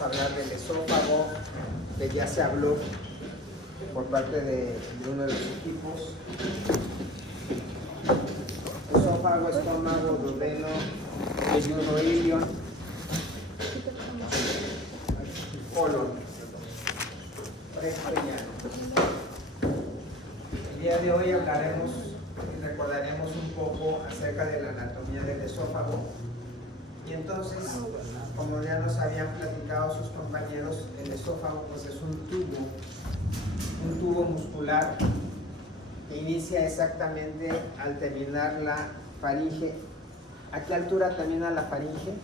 vamos a hablar del esófago, que ya se habló por parte de uno de los equipos. Esófago, estómago, duodeno, yeyuno, ilion, colon, el día de hoy hablaremos y recordaremos un poco acerca de la anatomía del esófago. Y entonces, como ya nos habían platicado sus compañeros, el esófago pues es un tubo muscular que inicia exactamente al terminar la faringe. ¿A qué altura termina la faringe?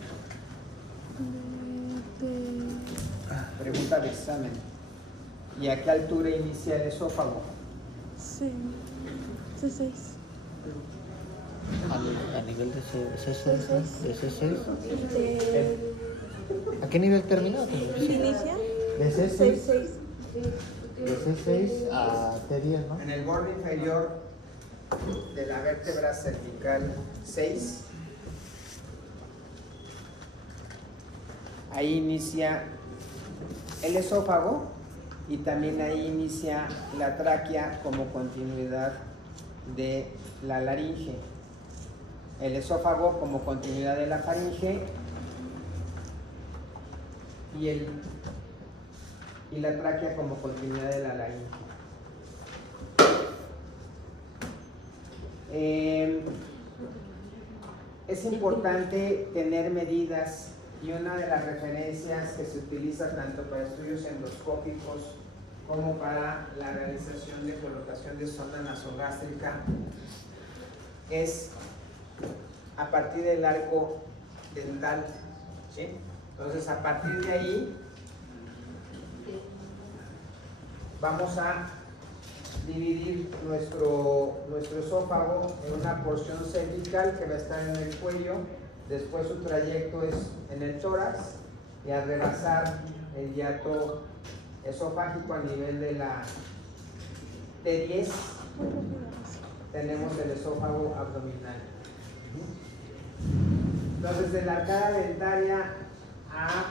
Pregunta de examen. ¿Y a qué altura inicia el esófago? C6. A nivel de C6. De... ¿A qué nivel termina? ¿Inicia? De C6. 6. De C6 a T10, ¿no? En el borde inferior de la vértebra cervical 6, ahí inicia el esófago y también ahí inicia la tráquea como continuidad de la laringe. El esófago como continuidad de la faringe y la tráquea como continuidad de la laringe. Es importante tener medidas, y una de las referencias que se utiliza tanto para estudios endoscópicos como para la realización de colocación de sonda nasogástrica es a partir del arco dental, ¿sí? Entonces, a partir de ahí vamos a dividir nuestro esófago en una porción cervical que va a estar en el cuello, después su trayecto es en el tórax y al rebasar el hiato esofágico a nivel de la T10 tenemos el esófago abdominal. Entonces, de la arcada dentaria a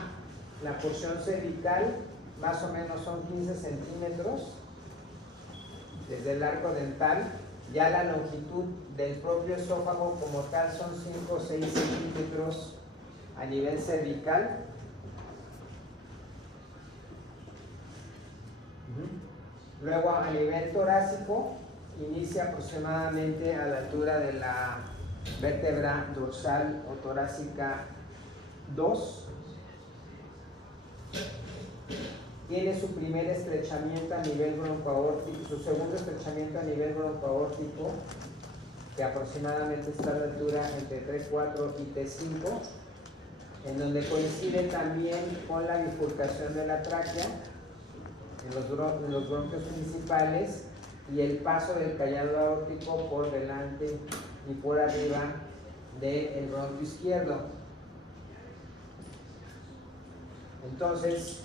la porción cervical más o menos son 15 centímetros desde el arco dental. Ya la longitud del propio esófago como tal son 5 o 6 centímetros a nivel cervical. Luego a nivel torácico inicia aproximadamente a la altura de la vértebra dorsal o torácica 2. Tiene su primer estrechamiento a nivel broncoaórtico, su segundo estrechamiento a nivel broncoaórtico, que aproximadamente está a la altura entre T4 y T5, en donde coincide también con la bifurcación de la tráquea en los bronquios principales y el paso del callado aórtico por delante y por arriba del bronquio izquierdo. Entonces,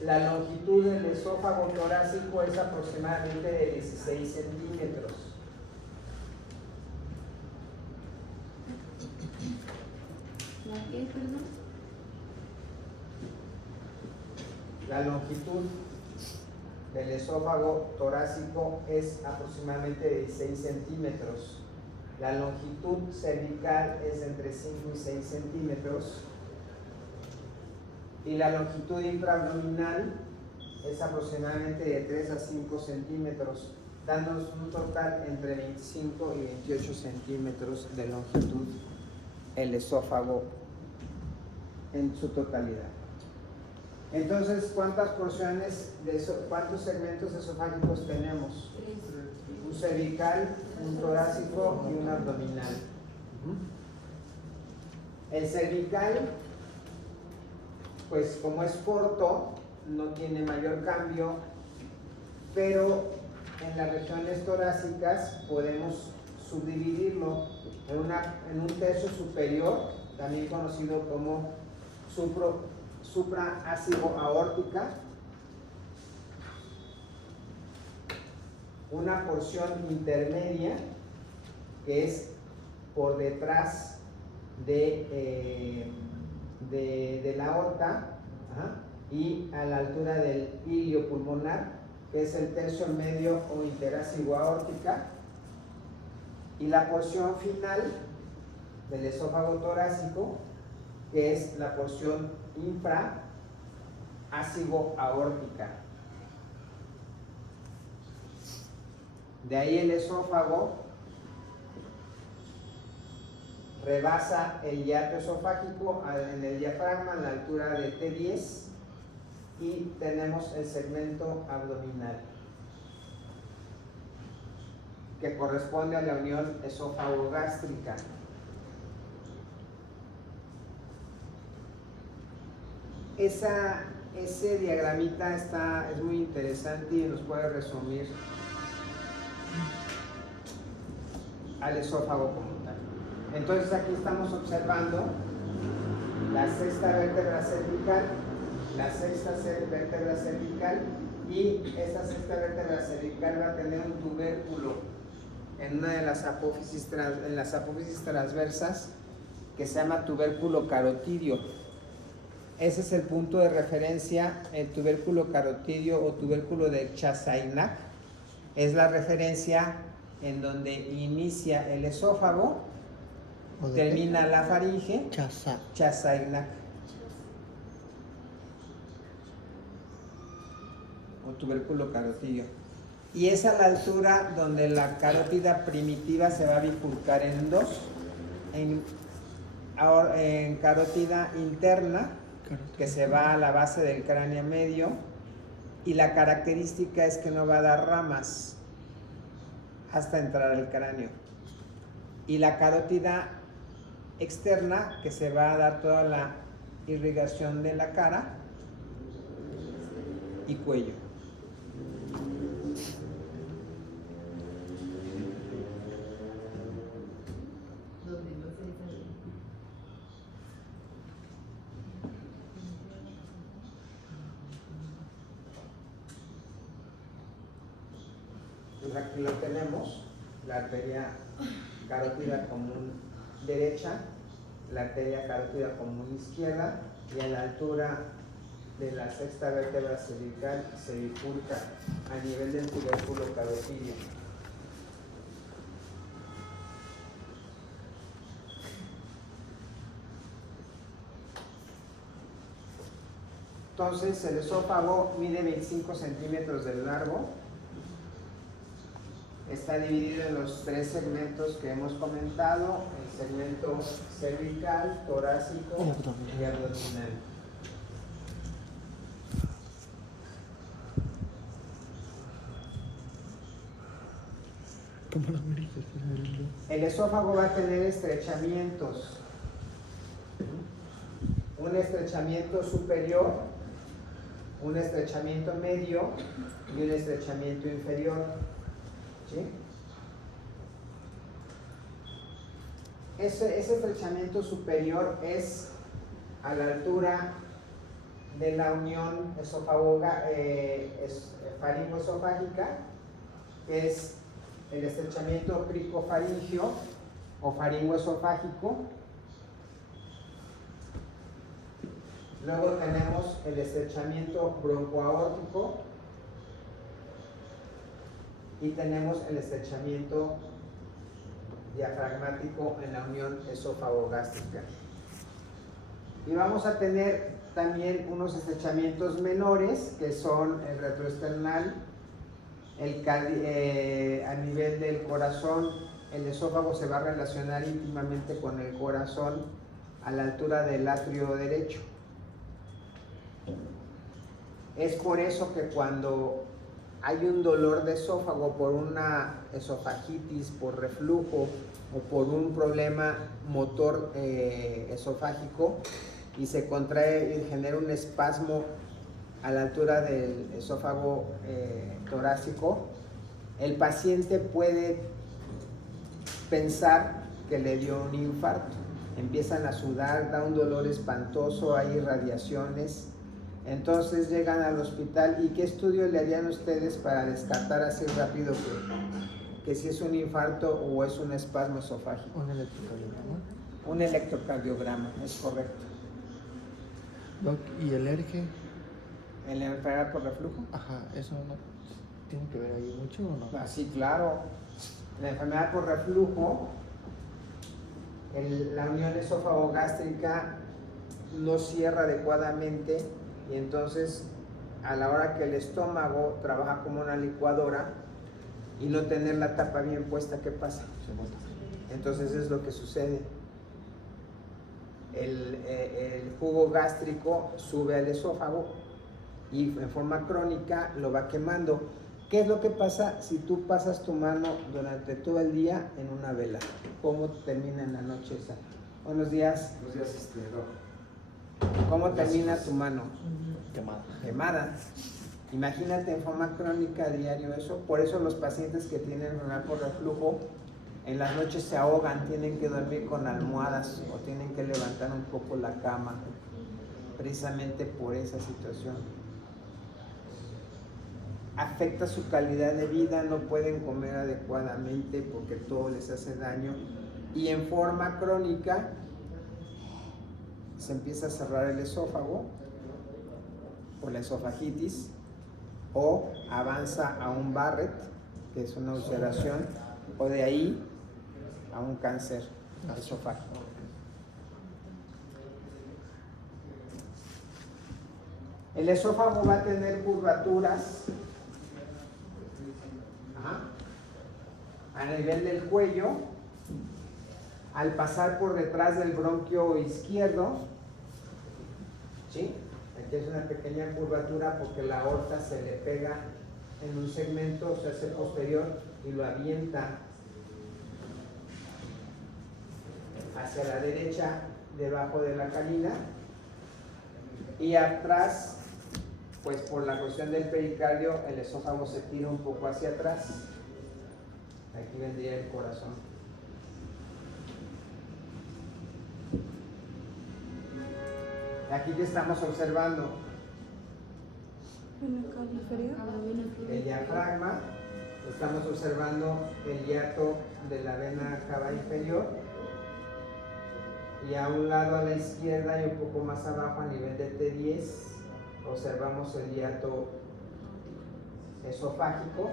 la longitud del esófago torácico es aproximadamente de 16 centímetros. La longitud del esófago torácico es aproximadamente de 16 centímetros. La longitud cervical es entre 5 y 6 centímetros. Y la longitud intraabdominal es aproximadamente de 3 a 5 centímetros, dándonos un total entre 25 y 28 centímetros de longitud el esófago en su totalidad. Entonces, ¿cuántas porciones cuántos segmentos esofágicos tenemos? Un cervical, un torácico y un abdominal. El cervical, pues como es corto, no tiene mayor cambio, pero en las regiones torácicas podemos subdividirlo en un tercio superior, también conocido como supraácido aórtica, una porción intermedia que es por detrás de la aorta, y a la altura del ilio pulmonar, que es el tercio medio o interácido aórtica, y la porción final del esófago torácico, que es la porción infraácido aórtica. De ahí el esófago rebasa el hiato esofágico en el diafragma a la altura de T10 y tenemos el segmento abdominal, que corresponde a la unión esófago-gástrica. Ese diagramita es muy interesante y nos puede resumir al esófago como tal. Entonces aquí estamos observando la sexta vértebra cervical, la sexta vértebra cervical, y esta sexta vértebra cervical va a tener un tubérculo en una de las apófisis, en las apófisis transversas, que se llama tubérculo carotidio. Ese es el punto de referencia, el tubérculo carotidio o tubérculo de Chassaignac. Es la referencia en donde inicia el esófago, termina la faringe, Chassaignac. O tubérculo carotidio. Y es a la altura donde la carótida primitiva se va a bifurcar en dos, en carótida interna, que se va a la base del cráneo medio, y la característica es que no va a dar ramas hasta entrar al cráneo, y la carótida externa, que se va a dar toda la irrigación de la cara y cuello. Pues aquí lo tenemos, la arteria carótida común derecha, la arteria carótida común izquierda, y a la altura de la sexta vértebra cervical se bifurca a nivel del tubérculo carotidio. Entonces el esófago mide 25 centímetros de largo. Está dividido en los tres segmentos que hemos comentado: el segmento cervical, torácico y abdominal. El esófago va a tener estrechamientos: un estrechamiento superior, un estrechamiento medio y un estrechamiento inferior. ¿Sí? Ese estrechamiento superior es a la altura de la unión faringoesofágica, que es el estrechamiento cricofaringio o faringoesofágico. Luego tenemos el estrechamiento broncoaórtico y tenemos el estrechamiento diafragmático en la unión esófago-gástrica. Y vamos a tener también unos estrechamientos menores, que son el retroesternal, a nivel del corazón. El esófago se va a relacionar íntimamente con el corazón a la altura del atrio derecho. Es por eso que cuando hay un dolor de esófago por una esofagitis, por reflujo o por un problema motor esofágico, y se contrae y genera un espasmo a la altura del esófago torácico, el paciente puede pensar que le dio un infarto. Empiezan a sudar, da un dolor espantoso, hay irradiaciones. Entonces llegan al hospital. ¿Y qué estudio le harían ustedes para descartar así rápido que si es un infarto o es un espasmo esofágico? Un electrocardiograma. Un electrocardiograma, es correcto. Doc, ¿y el ERG? ¿En la enfermedad por reflujo? Ajá, ¿eso no tiene que ver ahí mucho o no? Ah, sí, claro. La enfermedad por reflujo, la unión esófago-gástrica no cierra adecuadamente y entonces a la hora que el estómago trabaja como una licuadora y no tener la tapa bien puesta, ¿qué pasa? Se bota. Entonces es lo que sucede. El jugo gástrico sube al esófago y en forma crónica lo va quemando. ¿Qué es lo que pasa si tú pasas tu mano durante todo el día en una vela? ¿Cómo termina en la noche esa? Buenos días. Buenos días, ¿Cómo termina tu mano? Quemada. Quemada. Imagínate en forma crónica a diario eso. Por eso los pacientes que tienen enfermedad por reflujo en las noches se ahogan, tienen que dormir con almohadas o tienen que levantar un poco la cama, precisamente por esa situación. Afecta su calidad de vida, no pueden comer adecuadamente porque todo les hace daño y en forma crónica se empieza a cerrar el esófago por la esofagitis o avanza a un Barrett, que es una ulceración, o de ahí a un cáncer esofágico. El esófago va a tener curvaturas a nivel del cuello, al pasar por detrás del bronquio izquierdo, ¿sí? Aquí es una pequeña curvatura porque la aorta se le pega en un segmento, se hace posterior y lo avienta hacia la derecha debajo de la canina y atrás, pues por la cuestión del pericardio, el esófago se tira un poco hacia atrás. Aquí vendría el corazón. Aquí que estamos observando En el cable inferior. el diafragma, estamos observando el hiato de la vena cava inferior y a un lado a la izquierda y un poco más abajo a nivel de T10 observamos el hiato esofágico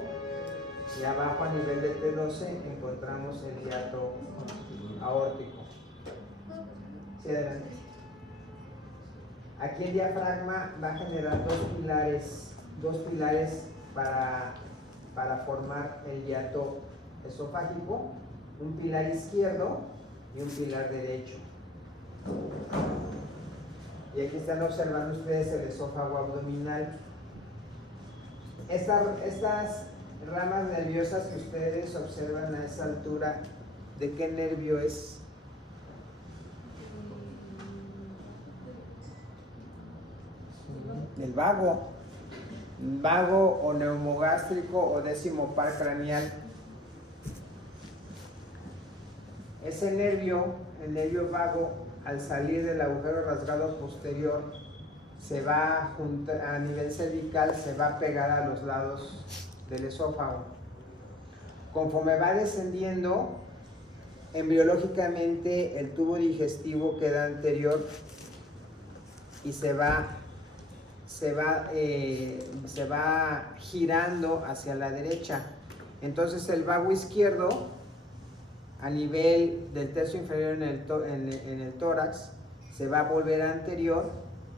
y abajo a nivel de T12 encontramos el hiato aórtico. Sí, adelante. Aquí el diafragma va a generar dos pilares para formar el hiato esofágico, un pilar izquierdo y un pilar derecho. Y aquí están observando ustedes el esófago abdominal. Estas ramas nerviosas que ustedes observan a esa altura, ¿de qué nervio es? El vago o neumogástrico o décimo par craneal. Ese nervio, el nervio vago, al salir del agujero rasgado posterior, se va a nivel cervical, se va a pegar a los lados del esófago. Conforme va descendiendo, embriológicamente el tubo digestivo queda anterior y se va girando hacia la derecha. Entonces el vago izquierdo a nivel del tercio inferior en el tórax se va a volver anterior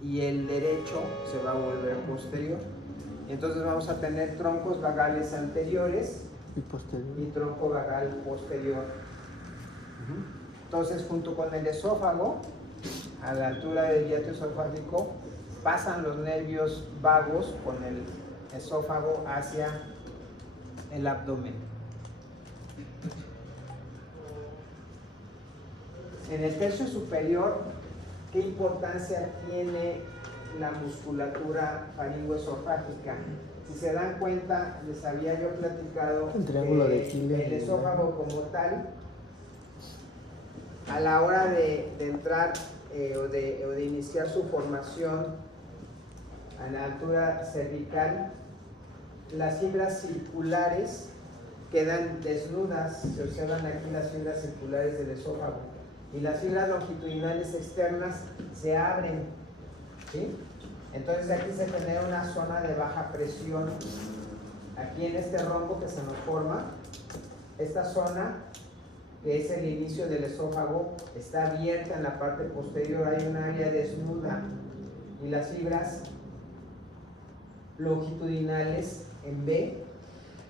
y el derecho se va a volver posterior. Entonces vamos a tener troncos vagales anteriores Y posterior. y tronco vagal posterior. Entonces junto con el esófago, a la altura del hiato esofágico, pasan los nervios vagos con el esófago hacia el abdomen. En el tercio superior, ¿qué importancia tiene la musculatura faringoesofágica? Si se dan cuenta, les había yo platicado El triángulo que de Killer. el esófago como tal, a la hora de entrar o de iniciar su formación a la altura cervical, las fibras circulares quedan desnudas. Se observan aquí las fibras circulares del esófago y las fibras longitudinales externas se abren, ¿sí? Entonces aquí se genera una zona de baja presión. Aquí en este rombo que se nos forma, esta zona, que es el inicio del esófago, está abierta en la parte posterior, hay un área desnuda y las fibras longitudinales en B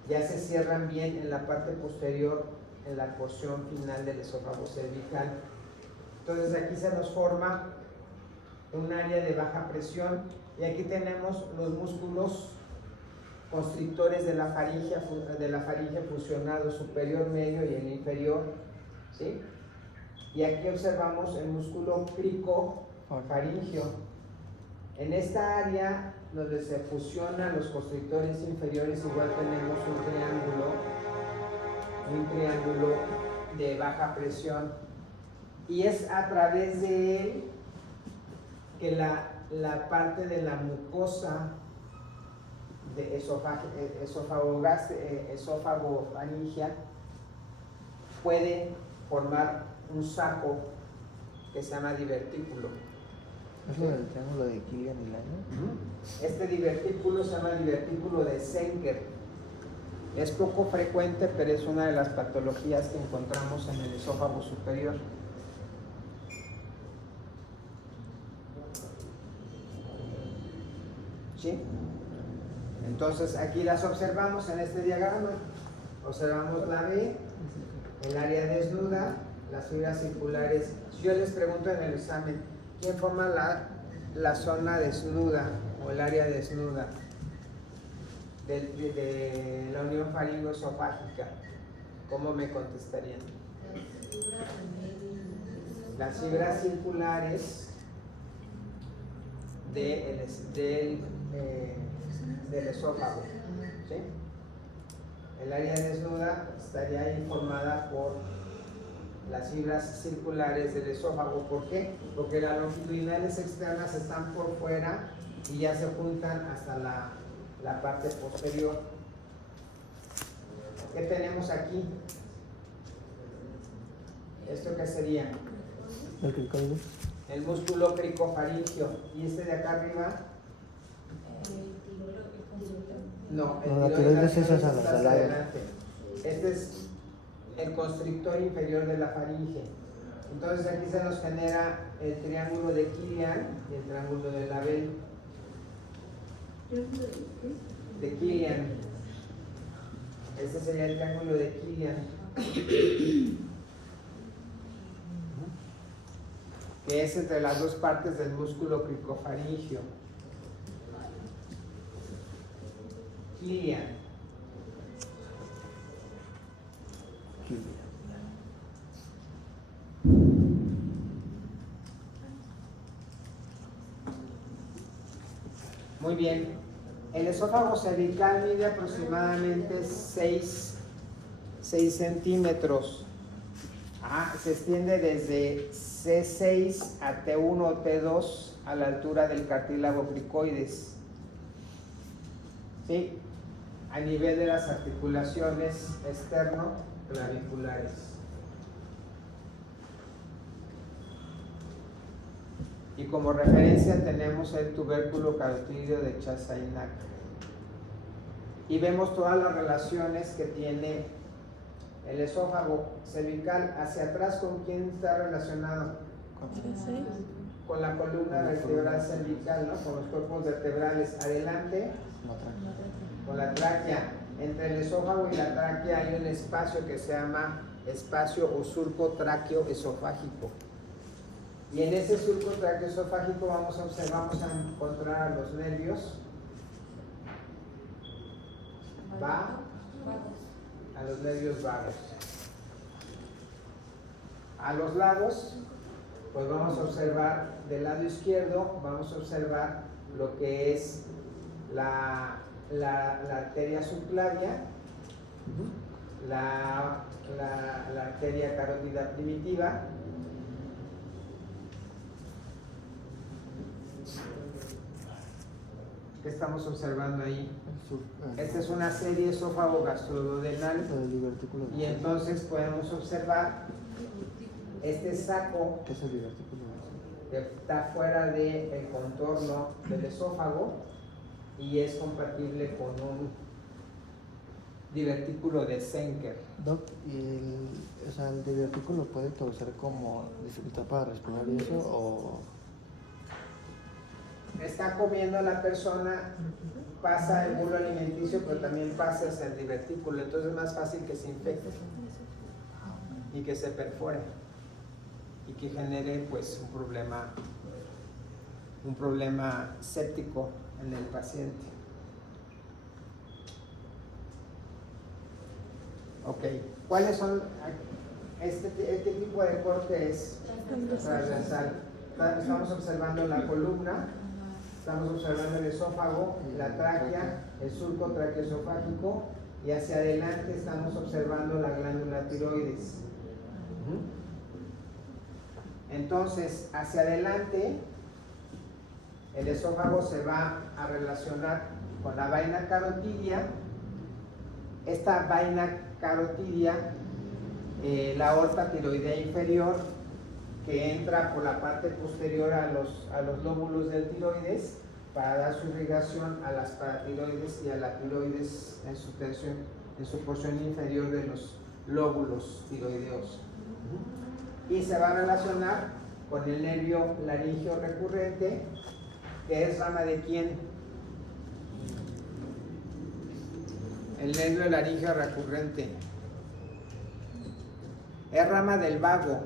ya se cierran bien en la parte posterior, en la porción final del esófago cervical. Entonces aquí se nos forma un área de baja presión y aquí tenemos los músculos constrictores de la faringe fusionados, superior, medio y el inferior, ¿sí? Y aquí observamos el músculo cricofaringio. En esta área donde se fusionan los constrictores inferiores igual tenemos un triángulo de baja presión, y es a través de él que la parte de la mucosa de esófago-faringia puede formar un saco que se llama divertículo. ¿Es lo del triángulo de Killian y Lange? Este divertículo se llama divertículo de Zenker. Es poco frecuente, pero es una de las patologías que encontramos en el esófago superior. ¿Sí? Entonces aquí las observamos en este diagrama. Observamos la B, el área desnuda, las fibras circulares. Si yo les pregunto en el examen, ¿quién forma la zona desnuda o el área desnuda de la unión faringoesofágica? ¿Cómo me contestarían? Las fibras circulares del esófago, ¿sí? El área desnuda estaría ahí formada por las fibras circulares del esófago. ¿Por qué? Porque las longitudinales externas están por fuera y ya se juntan hasta la parte posterior. ¿Qué tenemos aquí? ¿Esto qué sería? ¿El cricoide? El músculo cricofaringio. ¿Y este de acá arriba? No, No, la tiroides es esa, está la hacia del adelante. Este es el constrictor inferior de la faringe. Entonces aquí se nos genera el triángulo de Killian y el triángulo de Labelle. De Killian. Este sería el triángulo de Killian, que es entre las dos partes del músculo cricofaringio. Killian. Muy bien. El esófago cervical mide aproximadamente 6 centímetros. Se extiende desde C6 a T1 o T2 a la altura del cartílago cricoides. ¿Sí? A nivel de las articulaciones externo-claviculares. Y como referencia tenemos el tubérculo carotídeo de Chassaignac. Y vemos todas las relaciones que tiene el esófago cervical. Hacia atrás, ¿con quién está relacionado? Con la columna vertebral cervical, ¿no? Con los cuerpos vertebrales. Adelante, con la tráquea. Entre el esófago y la tráquea hay un espacio que se llama espacio o surco tráqueo-esofágico. Y en ese surco tráqueo-esofágico vamos a encontrar a los nervios. A los nervios vagos. A los lados, pues vamos a observar del lado izquierdo, vamos a observar lo que es la arteria subclavia, la arteria carótida primitiva, ¿qué estamos observando ahí? Esta es una serie esófago-gastroduodenal, y entonces podemos observar este saco. ¿Qué es el divertículo? que está fuera del contorno del esófago y es compatible con un divertículo de Zenker. Doc, o sea, el divertículo puede causar como dificultad para respirar y eso, o Está comiendo la persona, pasa el bulo alimenticio, pero también pasa hacia el divertículo, entonces es más fácil que se infecte y que se perfore y que genere pues un problema séptico en el paciente. Ok, ¿cuáles son? Este tipo de corte es transversal. Estamos observando la columna, estamos observando el esófago, la tráquea, el surco traqueoesofágico y hacia adelante estamos observando la glándula tiroides. Entonces, hacia adelante, el esófago se va a relacionar con la vaina carotidia. Esta vaina carotidia, la aorta tiroidea inferior, que entra por la parte posterior a los lóbulos del tiroides para dar su irrigación a las paratiroides y a la tiroides en su porción inferior de los lóbulos tiroideos. Y se va a relacionar con el nervio laringio recurrente, que es rama de quién? El nervio laringio recurrente es rama del vago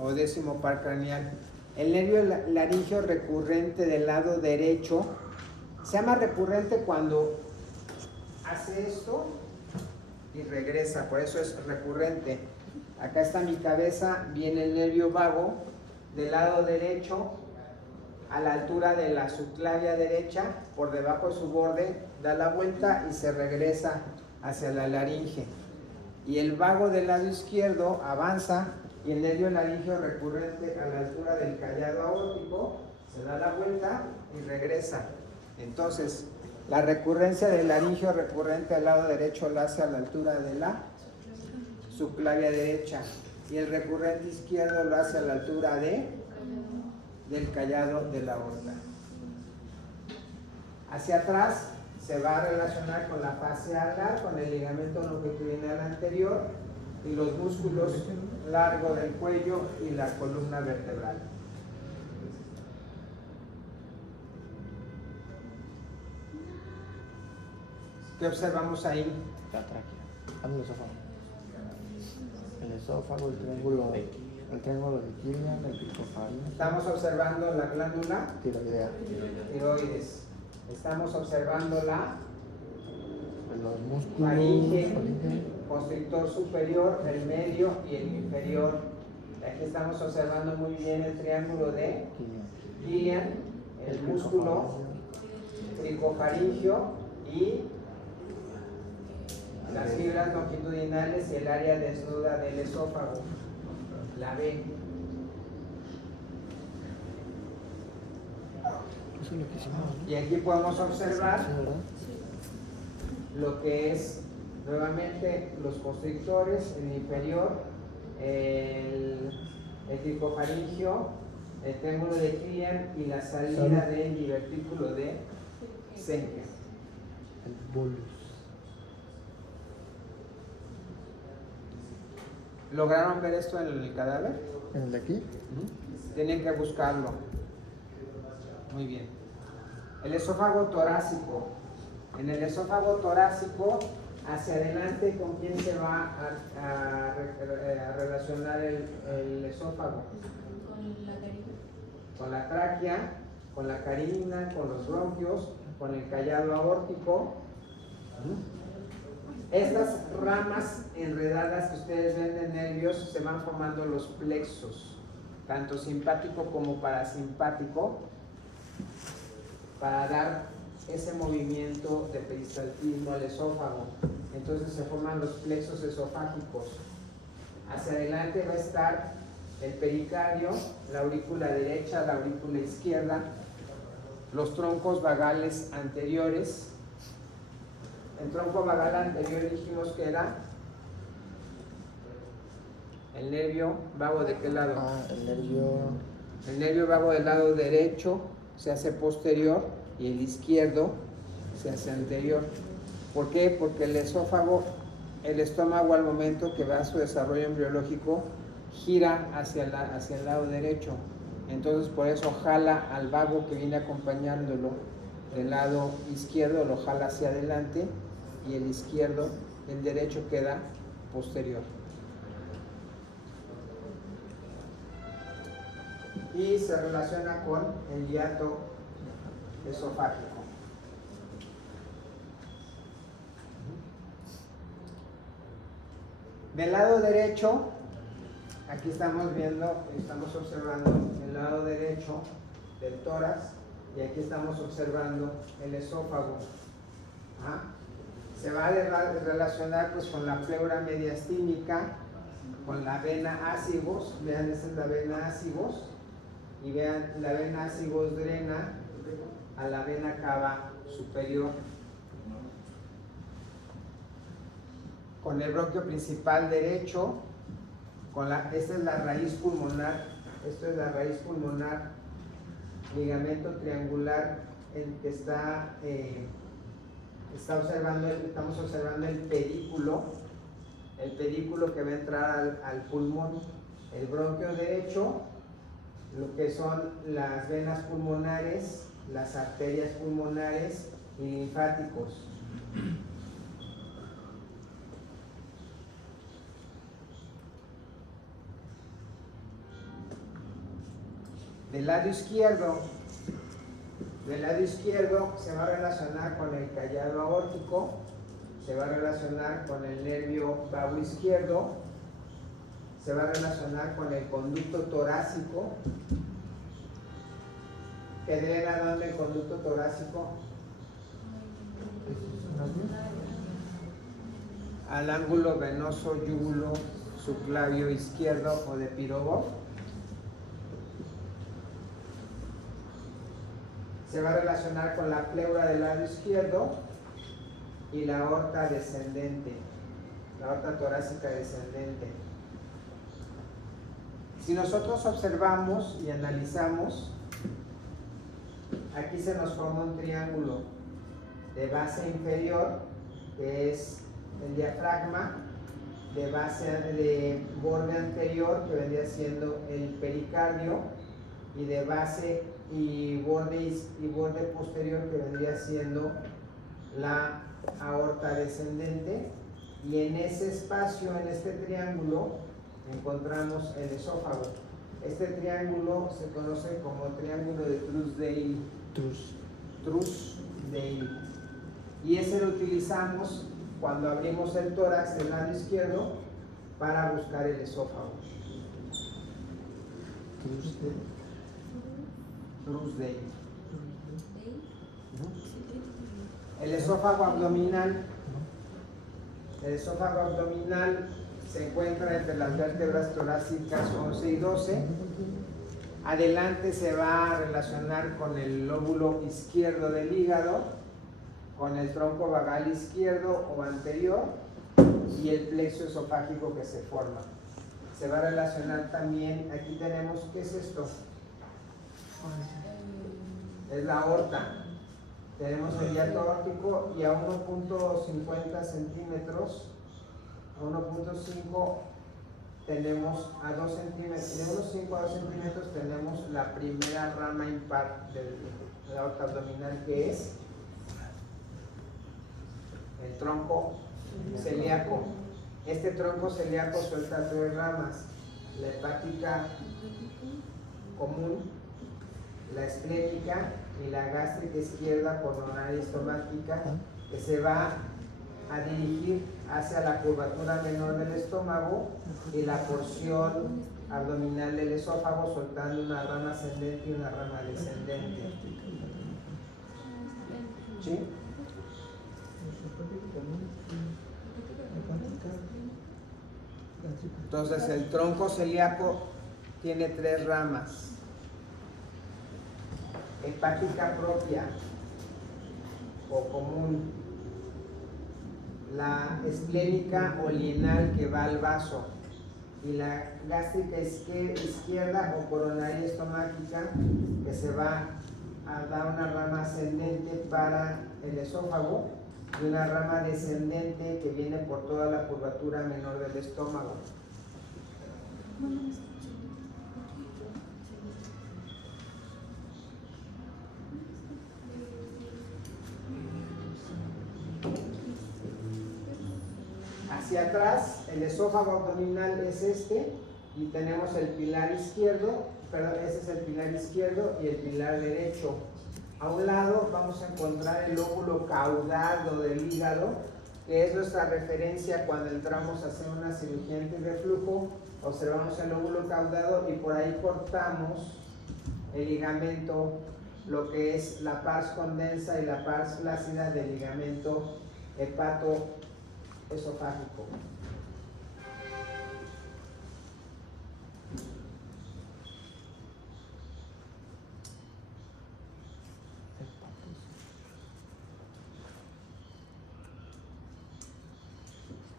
o décimo par craneal. El nervio laringio recurrente del lado derecho se llama recurrente cuando hace esto y regresa, por eso es recurrente. Acá está mi cabeza, viene el nervio vago del lado derecho a la altura de la subclavia derecha, por debajo de su borde, da la vuelta y se regresa hacia la laringe. Y el vago del lado izquierdo avanza y el nervio laringio recurrente a la altura del callado aórtico se da la vuelta y regresa. Entonces, la recurrencia del laringio recurrente al lado derecho la hace a la altura de la subclavia derecha y el recurrente izquierdo lo hace a la altura del callado de la aorta. Hacia atrás se va a relacionar con la fascia alar, con el ligamento longitudinal anterior y los músculos largos del cuello y la columna vertebral. ¿Qué observamos ahí? la tráquea, el esófago, el triángulo de Killian, el picofaringe. Estamos observando la glándula Tiroidea. tiroides. Estamos observando Los músculos. faringe, constrictor superior, el medio y el inferior. Aquí estamos observando muy bien el triángulo de Killian, el músculo tricofaringio y las fibras longitudinales y el área desnuda del esófago, la B. Eso es lo que hicimos, ¿no? Y aquí podemos observar Sí, ¿verdad? lo que es nuevamente los constrictores, el inferior, el tricofaringio, el triángulo de Killian y la salida del divertículo de Zenker. El bolus. ¿Lograron ver esto en el cadáver? ¿En el de aquí? Tienen que buscarlo. Muy bien. El esófago torácico. En el esófago torácico, hacia adelante, ¿con quién se va a relacionar el esófago? Con la tráquea, con la carina, con los bronquios, con el callado aórtico. Estas ramas enredadas que ustedes ven de nervios se van formando los plexos, tanto simpático como parasimpático, para dar ese movimiento de peristaltismo al esófago. Entonces se forman los plexos esofágicos. Hacia adelante va a estar el pericardio, la aurícula derecha, la aurícula izquierda, los troncos vagales anteriores. El tronco vagal anterior dijimos que era el nervio vago, ¿de qué lado? El nervio El nervio vago del lado derecho se hace posterior y el izquierdo se hace anterior. ¿Por qué? Porque el estómago al momento que va a su desarrollo embriológico gira hacia el lado derecho. Entonces por eso jala al vago que viene acompañándolo del lado izquierdo, lo jala hacia adelante y el derecho queda posterior. Y se relaciona con el hiato esofágico. Del lado derecho, aquí estamos observando el lado derecho del tórax y aquí estamos observando el esófago. ¿Ah? Se va a relacionar pues con la pleura mediastínica, con la vena acibos. Vean, esa es la vena acibos. Y vean, la vena acibos drena a la vena cava superior. Con el bronquio principal derecho, esta es la raíz pulmonar, esto es la raíz pulmonar, ligamento triangular, el que estamos observando el pedículo que va a entrar al pulmón. El bronquio derecho, lo que son las venas pulmonares, las arterias pulmonares y linfáticos. Del lado izquierdo se va a relacionar con el callado aórtico, se va a relacionar con el nervio vago izquierdo, se va a relacionar con el conducto torácico. ¿Que drena dónde el conducto torácico? Al ángulo venoso yúgulo subclavio izquierdo o de Pirogo. Se va a relacionar con la pleura del lado izquierdo y la aorta descendente, la aorta torácica descendente. Si nosotros observamos y analizamos, aquí se nos forma un triángulo de base inferior, que es el diafragma, de borde anterior, que vendría siendo el pericardio, y de base y borde posterior, que vendría siendo la aorta descendente, y en ese espacio, en este triángulo, encontramos el esófago. Este triángulo se conoce como triángulo de Truesdale. Truesdale. Y ese lo utilizamos cuando abrimos el tórax del lado izquierdo para buscar el esófago. Truesdale. El esófago abdominal. El esófago abdominal se encuentra entre las vértebras torácicas 11 y 12. Adelante se va a relacionar con el lóbulo izquierdo del hígado, con el tronco vagal izquierdo o anterior y el plexo esofágico que se forma. Se va a relacionar también, aquí tenemos, ¿qué es esto? Es la aorta. Tenemos el hiato aórtico y a 1.50 centímetros, a 1.5 tenemos a 2 centímetros, de unos 5 a 2 centímetros tenemos la primera rama impar de la aorta abdominal, que es el tronco celíaco. Este tronco celíaco suelta 3 ramas: la hepática común, la esplénica y la gástrica izquierda pulmonar y estomática, que se va a dirigir hacia la curvatura menor del estómago y la porción abdominal del esófago, soltando una rama ascendente y una rama descendente. ¿Sí? Entonces el tronco celíaco tiene 3 ramas: hepática propia o común, la esplénica o lienal que va al vaso, y la gástrica izquierda o coronaria estomática, que se va a dar una rama ascendente para el esófago y una rama descendente que viene por toda la curvatura menor del estómago. Hacia atrás, el esófago abdominal es este, y tenemos el pilar izquierdo, perdón, ese es el pilar izquierdo y el pilar derecho. A un lado vamos a encontrar el lóbulo caudado del hígado, que es nuestra referencia cuando entramos a hacer una cirugía antirreflujo. Observamos el lóbulo caudado y por ahí cortamos el ligamento, lo que es la pars condensa y la pars flácida del ligamento hepatoesofágico.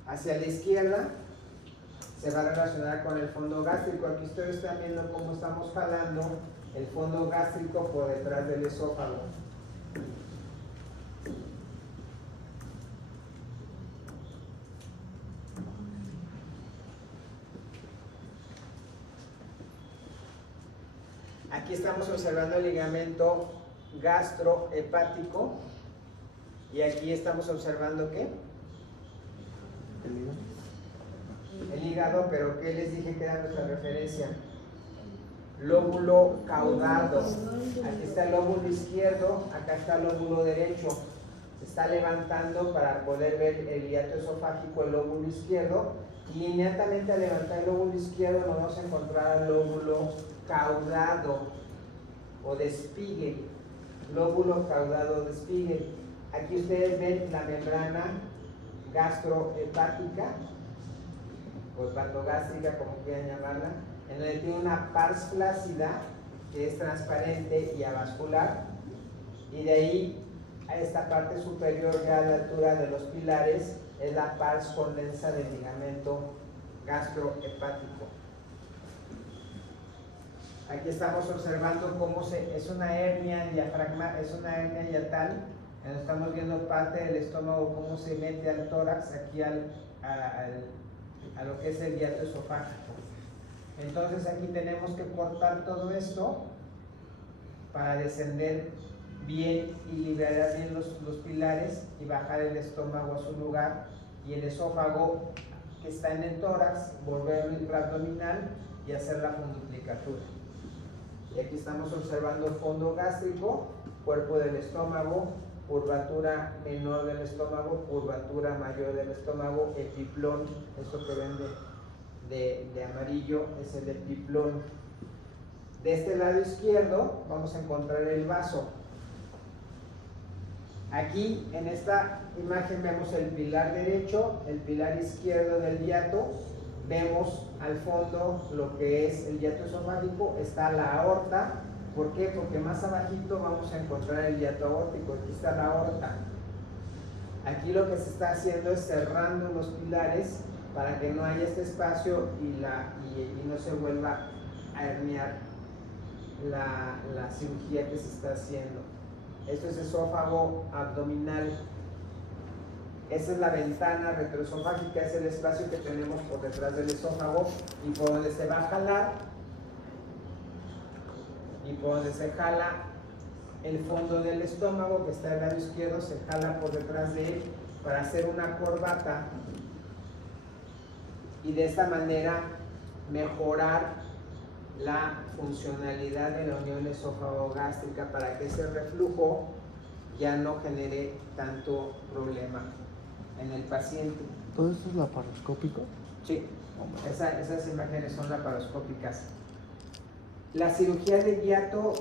Hacia la izquierda se va a relacionar con el fondo gástrico. Aquí ustedes están viendo cómo estamos jalando el fondo gástrico por detrás del esófago. Aquí estamos observando el ligamento gastrohepático y aquí estamos observando ¿qué? El hígado, pero ¿qué les dije que era nuestra referencia? Lóbulo caudado. Aquí está el lóbulo izquierdo, acá está el lóbulo derecho. Se está levantando para poder ver el hiato esofágico, el lóbulo izquierdo. Y inmediatamente al levantar el lóbulo izquierdo nos vamos a encontrar el lóbulo caudado o despigue. Lóbulo caudado o despigue. Aquí ustedes ven la membrana gastrohepática o hepatogástrica, como quieran llamarla, en donde tiene una pars flácida que es transparente y avascular, y de ahí a esta parte superior, ya a la altura de los pilares, es la pars condensa del ligamento gastrohepático. Aquí estamos observando cómo es una hernia diafragma, es una hernia hiatal. Estamos viendo parte del estómago, cómo se mete al tórax, aquí a lo que es el hiato esofágico. Entonces aquí tenemos que cortar todo esto para descender bien y liberar bien los pilares y bajar el estómago a su lugar, y el esófago que está en el tórax, volverlo intraabdominal y hacer la funduplicatura. Y aquí estamos observando el fondo gástrico, cuerpo del estómago, curvatura menor del estómago, curvatura mayor del estómago, epiplón, eso que ven de amarillo es el epiplón. De este lado izquierdo vamos a encontrar el vaso. Aquí en esta imagen vemos el pilar derecho, el pilar izquierdo del hiato, vemos al fondo lo que es el hiato esofágico, está la aorta. ¿Por qué? Porque más abajito vamos a encontrar el hiato aórtico, aquí está la aorta. Aquí lo que se está haciendo es cerrando los pilares para que no haya este espacio y no se vuelva a herniar la cirugía que se está haciendo. Esto es esófago abdominal. Esa es la ventana retroesofágica, es el espacio que tenemos por detrás del esófago y por donde se va a jalar y por donde se jala el fondo del estómago, que está al lado izquierdo, se jala por detrás de él para hacer una corbata y de esta manera mejorar la funcionalidad de la unión esófago-gástrica para que ese reflujo ya no genere tanto problema en el paciente. ¿Todo esto es laparoscópico? Sí, esas imágenes son laparoscópicas. La cirugía de hiato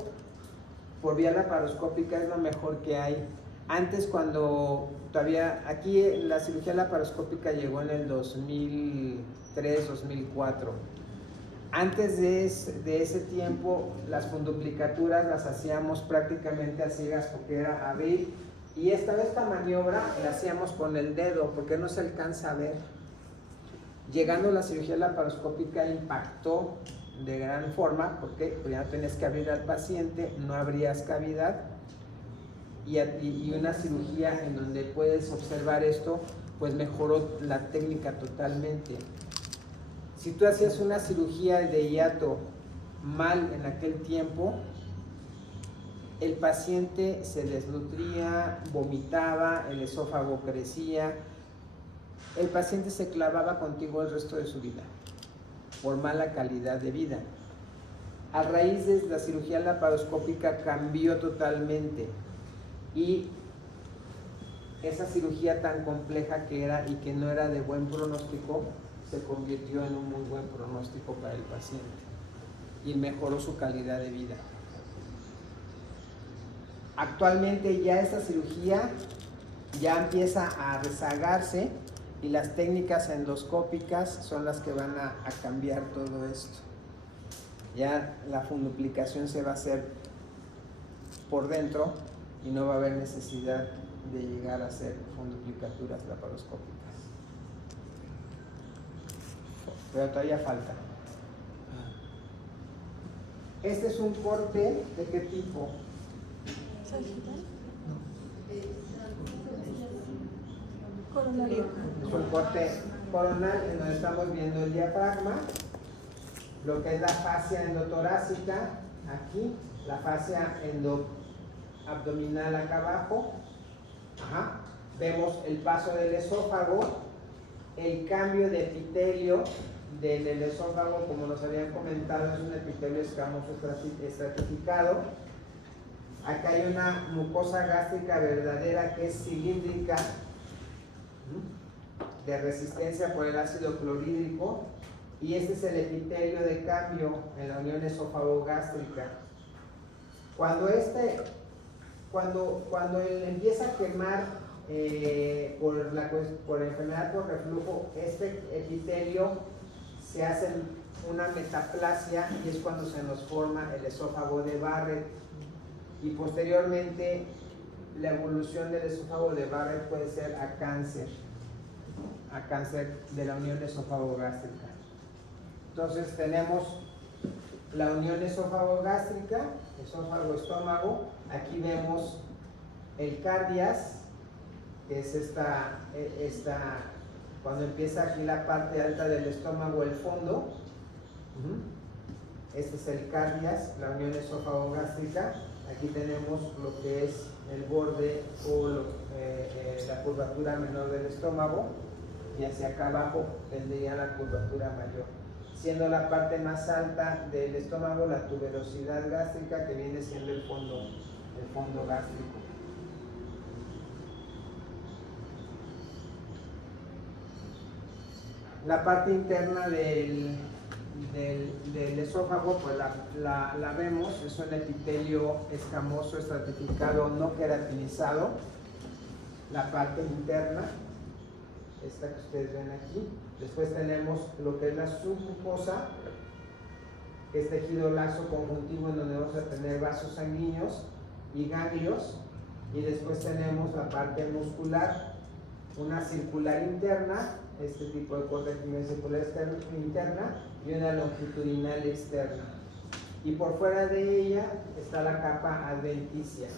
por vía laparoscópica es lo mejor que hay. Antes, cuando todavía, aquí la cirugía laparoscópica llegó en el 2003, 2004. Antes de ese tiempo, las funduplicaturas las hacíamos prácticamente a ciegas porque era abrir, y esta maniobra la hacíamos con el dedo porque no se alcanza a ver. Llegando la cirugía laparoscópica impactó de gran forma, porque pues ya no tenías que abrir al paciente, no abrías cavidad, y una cirugía en donde puedes observar esto, pues mejoró la técnica totalmente. Si tú hacías una cirugía de hiato mal en aquel tiempo, el paciente se desnutría, vomitaba, el esófago crecía, el paciente se clavaba contigo el resto de su vida por mala calidad de vida. A raíz de la cirugía laparoscópica cambió totalmente, y esa cirugía tan compleja que era y que no era de buen pronóstico se convirtió en un muy buen pronóstico para el paciente y mejoró su calidad de vida. Actualmente ya esta cirugía ya empieza a rezagarse, y las técnicas endoscópicas son las que van a cambiar todo esto. Ya la funduplicación se va a hacer por dentro y no va a haber necesidad de llegar a hacer funduplicaturas laparoscópicas. Pero todavía falta. Este es un corte ¿de qué tipo? Coronario. Es un corte coronal en donde estamos viendo el diafragma, lo que es la fascia endotorácica aquí, la fascia endoabdominal acá abajo. Ajá. Vemos el paso del esófago, el cambio de epitelio del esófago, como nos habían comentado, es un epitelio escamoso estratificado. Acá hay una mucosa gástrica verdadera que es cilíndrica, de resistencia por el ácido clorhídrico, y este es el epitelio de cambio en la unión esófago-gástrica. Cuando él empieza a quemar por enfermedad por reflujo, este epitelio se hace una metaplasia, y es cuando se nos forma el esófago de Barrett, y posteriormente la evolución del esófago de Barrett puede ser a cáncer de la unión esófago-gástrica. Entonces tenemos la unión esófago-gástrica, esófago-estómago. Aquí vemos el cardias, que es esta, cuando empieza aquí la parte alta del estómago, el fondo. Este es el cardias, la unión esófago-gástrica. Aquí tenemos lo que es el borde o la curvatura menor del estómago, y hacia acá abajo tendría la curvatura mayor, siendo la parte más alta del estómago la tuberosidad gástrica, que viene siendo el fondo gástrico. La parte interna del esófago, pues la vemos, es un epitelio escamoso estratificado no queratinizado. La parte interna, esta que ustedes ven aquí. Después tenemos lo que es la submucosa, que es tejido laxo conjuntivo, en donde vamos a tener vasos sanguíneos y ganglios. Y después tenemos la parte muscular, una circular interna, este tipo de corte circular interna, y una longitudinal externa. Y por fuera de ella está la capa adventicia.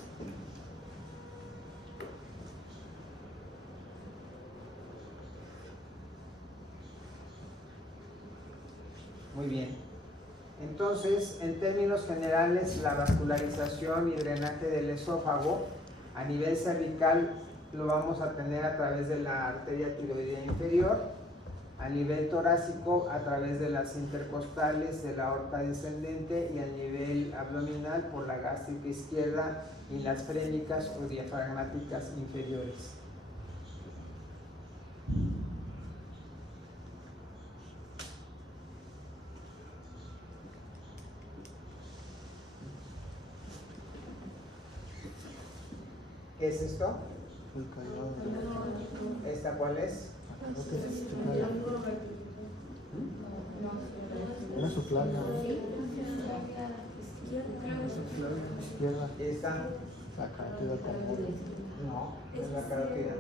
Muy bien. Entonces, en términos generales, la vascularización y drenaje del esófago a nivel cervical lo vamos a tener a través de la arteria tiroidea inferior, a nivel torácico a través de las intercostales, de la aorta descendente, y a nivel abdominal por la gástrica izquierda y las frénicas o diafragmáticas inferiores. ¿Qué es esto? El callado. ¿Esta cuál es? Era su plana, ¿no? Izquierda. Esta La carótida como No, no es la carótida.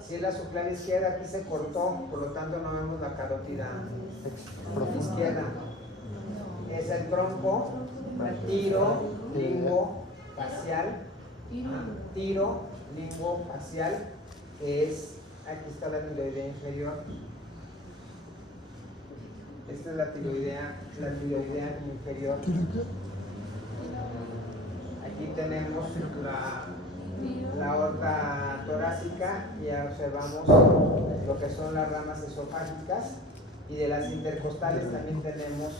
Si es la subclave izquierda, aquí se cortó, por lo tanto no vemos la carótida izquierda. Es el tronco, tiro, limbo, facial. Tiro, limbo, facial, que es, aquí está la tiroidea inferior. Esta es la tiroidea inferior. Aquí tenemos la aorta torácica y ya observamos lo que son las ramas esofágicas, y de las intercostales también tenemos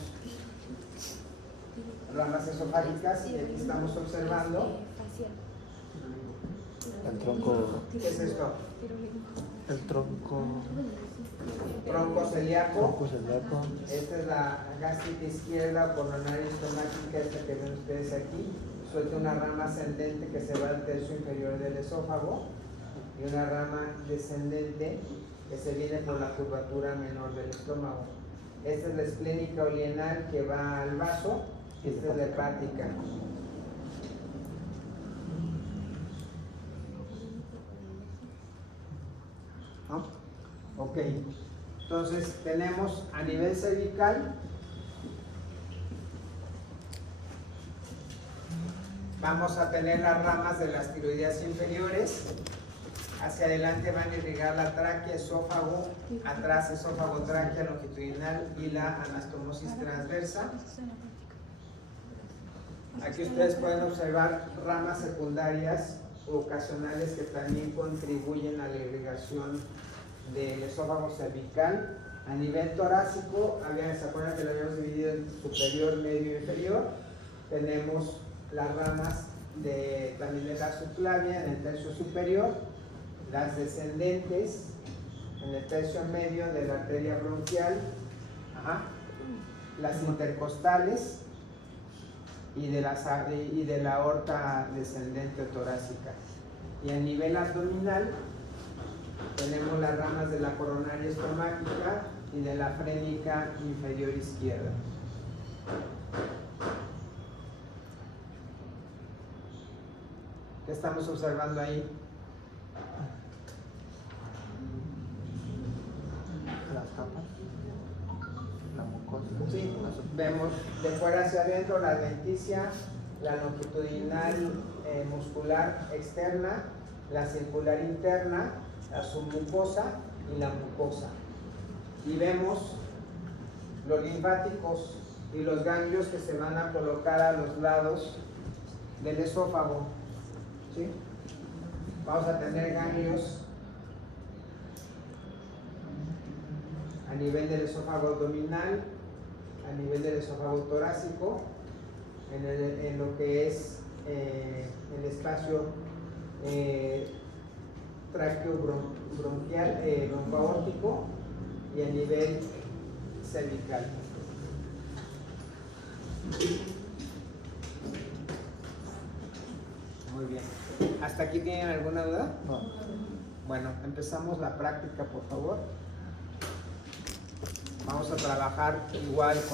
ramas esofágicas, y aquí estamos observando el tronco. ¿qué es esto? El tronco Celíaco. celíaco. Esta es la gástrica izquierda coronaria estomática, esta que ven ustedes aquí. Suelta una rama ascendente que se va al tercio inferior del esófago, y una rama descendente que se viene por la curvatura menor del estómago. Esta es la esplénica olienal que va al vaso, y esta es la hepática. ¿No? Ok, entonces tenemos a nivel cervical, vamos a tener las ramas de las tiroideas inferiores. Hacia adelante van a irrigar la tráquea, esófago, atrás esófago, tráquea longitudinal y la anastomosis transversa. Aquí ustedes pueden observar ramas secundarias o ocasionales que también contribuyen a la irrigación del esófago cervical. A nivel torácico, ¿se acuerdan que lo habíamos dividido en superior, medio y inferior? Tenemos las ramas también de la subclavia en el tercio superior, las descendentes en el tercio medio de la arteria bronquial, las intercostales y de la aorta descendente torácica. Y a nivel abdominal tenemos las ramas de la coronaria estomática y de la frénica inferior izquierda. ¿Qué estamos observando ahí? Las capas, la mucosa. Sí, vemos de fuera hacia adentro la adventicia, la longitudinal muscular externa, la circular interna, la submucosa y la mucosa. Y vemos los linfáticos y los ganglios que se van a colocar a los lados del esófago. ¿Sí? Vamos a tener ganglios a nivel del esófago abdominal, a nivel del esófago torácico, en lo que es el espacio tráqueo-bronquial, broncoaórtico, y a nivel cervical. Muy bien. ¿Hasta aquí tienen alguna duda? No. Bueno, empezamos la práctica, por favor. Vamos a trabajar igual con